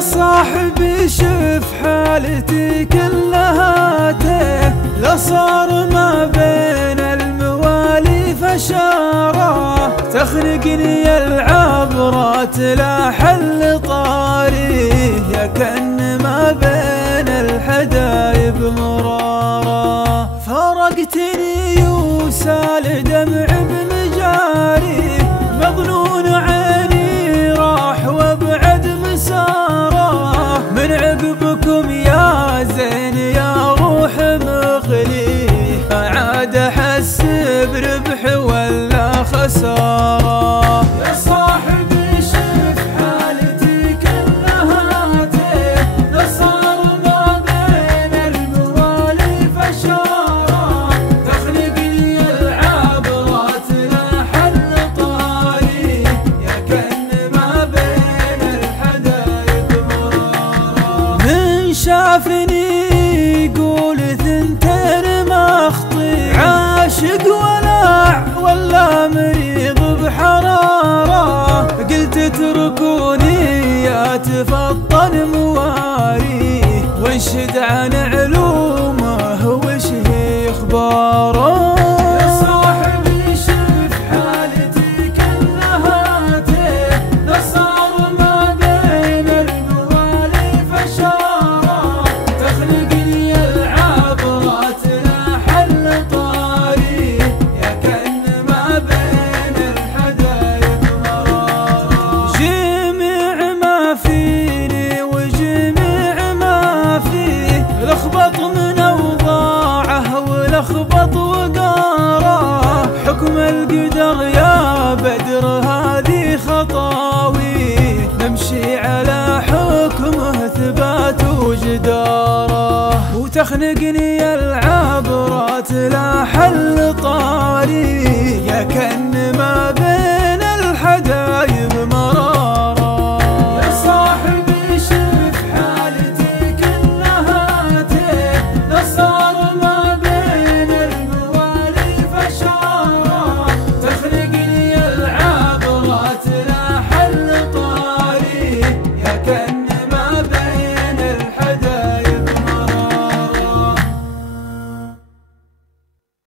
يا صاحبي شف حالتي كلها تيه، لا صار ما بين الموالي فشارة، تخنقني العبرات لا حل طاريه، يا كأن ما بين الحدايب مرارة. فرقتني وسال دمع بمجاري، مظنون عيني راح وابعد مساره، من عقبكم يا زين يا روح مخليه، عاد احس بربح ولا خساره. يا صاحبي شف حالتي كلها تيه، لا صار ما بين الموالي فشاره، تخنقني العبرات لا حل طاريه، يا كأن ما بين الحدايب مراره. من شافني يقول ثنتين ما اخطي، عاشق ولا مريض بحراره، قلت اتركوني اتفطن مواريه، وانشد عن علومه وش هي اخباره. يا صاحبي شف حالتي كلها تيه، لا صار ما بين الموالي فشاره، تخنقني العبرات لا حل طاريه، يا كأن ما بين الحدايب مراره. جميع ما فيني وجميع ما فيه، لخبط من اوضاعه ولخبط وقاره، حكم القدر يا بدر هذه خطاوي، نمشي على حكمه ثبات وجداره، وتخنقني العبرات لا حل طاري، يا كأن ما